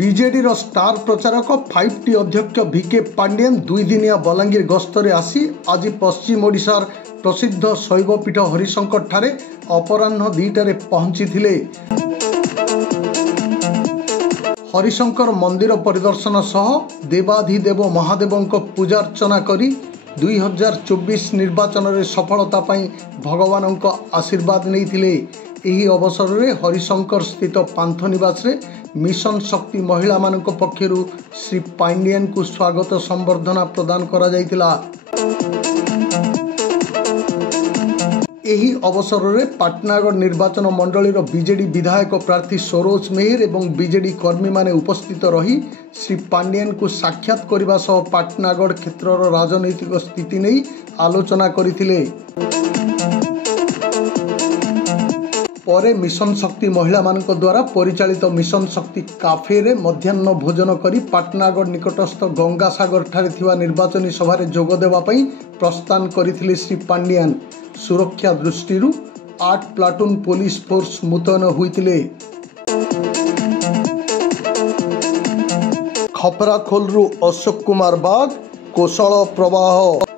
BJD star प्रचारक 5T अध्यक्ष VK Pandian 2 दिनिया Balangir गस्तरे आसी आज पश्चिम ओडिशार प्रसिद्ध शैवपीठ हरिशंकर ठारे अपराह्न 2टारे पहुंची थिले। हरिशंकर मंदिर परिदर्शन सह देवाधिदेव महादेवंक पूजार्चना करी 2024 निर्वाचन रे सफलता पाई भगवानंक आशीर्वाद नहीं। एही अवसर रे हरिशंकर स्थित पांथ निवास रे मिशन शक्ति महिला मानक पक्षरु श्री पांडियन को स्वागत संबर्धना प्रदान करा जायतिला। एही अवसर रे पाटनागढ़ निर्वाचन मंडली बीजेडी विधायक प्रार्थी सरोज मेहर एवं बीजेडी कर्मी माने उपस्थित रही श्री पांडियन को साक्षात करने सह पाटनागढ़ क्षेत्र राजनैतिक स्थिति नहीं आलोचना करथिले। परे मिशन शक्ति महिला मानक द्वारा परिचालित मिशन शक्ति काफे रे मध्याह्न भोजन करी पाटनागढ़ निकटस्थ गंगासागर ठारे थिवा निर्वाचनी सभारे जोग देवा पई प्रस्थान करथिले श्री पांडियन। सुरक्षा दृष्टि 8 प्लाटून पुलिस फोर्स मुतयन होइतिले। खपराखोलरू अशोक कुमार बाग, कोशल प्रवाह।